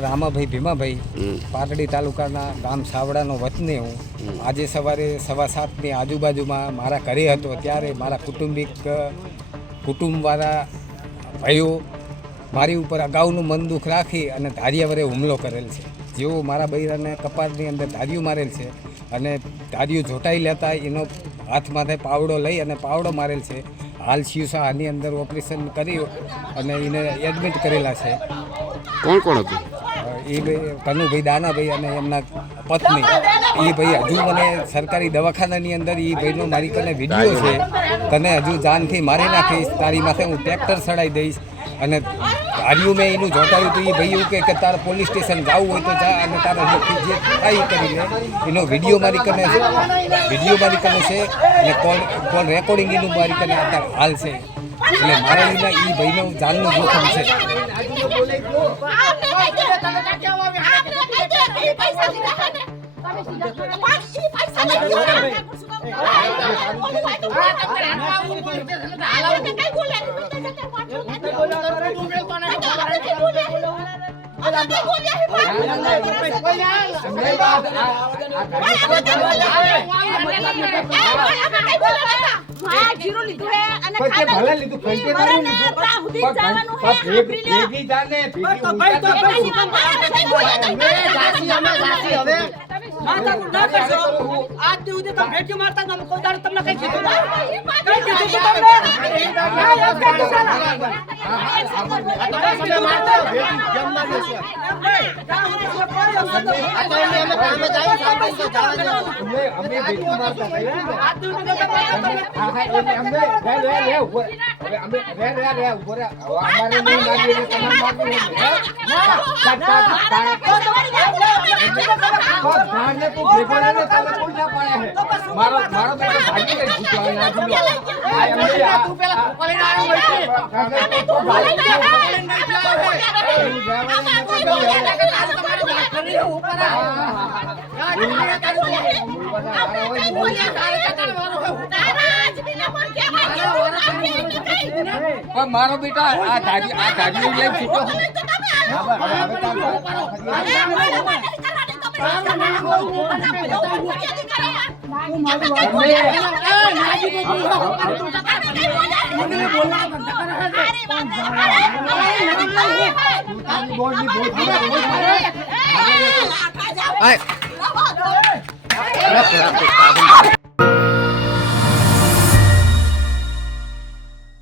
રામાભાઈ ભીમાભાઈ, પાટડી તાલુકાના ગામ સાવડાનો વતની હું. આજે સવારે 7:15ની આજુબાજુમાં મારા ઘરે હતો ત્યારે મારા કુટુંબવાળા ભાઈઓ મારી ઉપર અગાઉનું મન દુઃખ રાખી અને ધારિયા હુમલો કરેલ છે. જેઓ મારા બૈરાને કપાળની અંદર ધારિયું મારેલ છે અને ધારિયું જોટાઈ લેતા એનો હાથ માથે પાવડો લઈ અને પાવડો મારેલ છે. હાલ શિવસા આની અંદર ઓપરેશન કરી અને એને એડમિટ કરેલા છે. કોણ કોણ હતું? એ ભાઈ કનુભાઈ દાનાભાઈ અને એમના પત્ની. એ ભાઈ હજુ મને સરકારી દવાખાનાની અંદર એ ભાઈનો મારી કને વિડીયો છે. તને હજુ જાનથી મારી નાખીશ, તારી માથે હું ટ્રેક્ટર ચડાવી દઈશ. અને ધાર્યું મેં એનું જોટાયું તો એ ભાઈ એવું કે તારે પોલીસ સ્ટેશન જવું હોય તો જા અને તારે જે થાય કરી લે. એનો વિડીયો મારી કને છે અને કોલ રેકોર્ડિંગ એનું મારી કને અત્યારે હાલ છે. એટલે મારે એ ભાઈનો જાનનું જોખમ છે. મારો બેટા આ ગાડી લઈ છૂટો.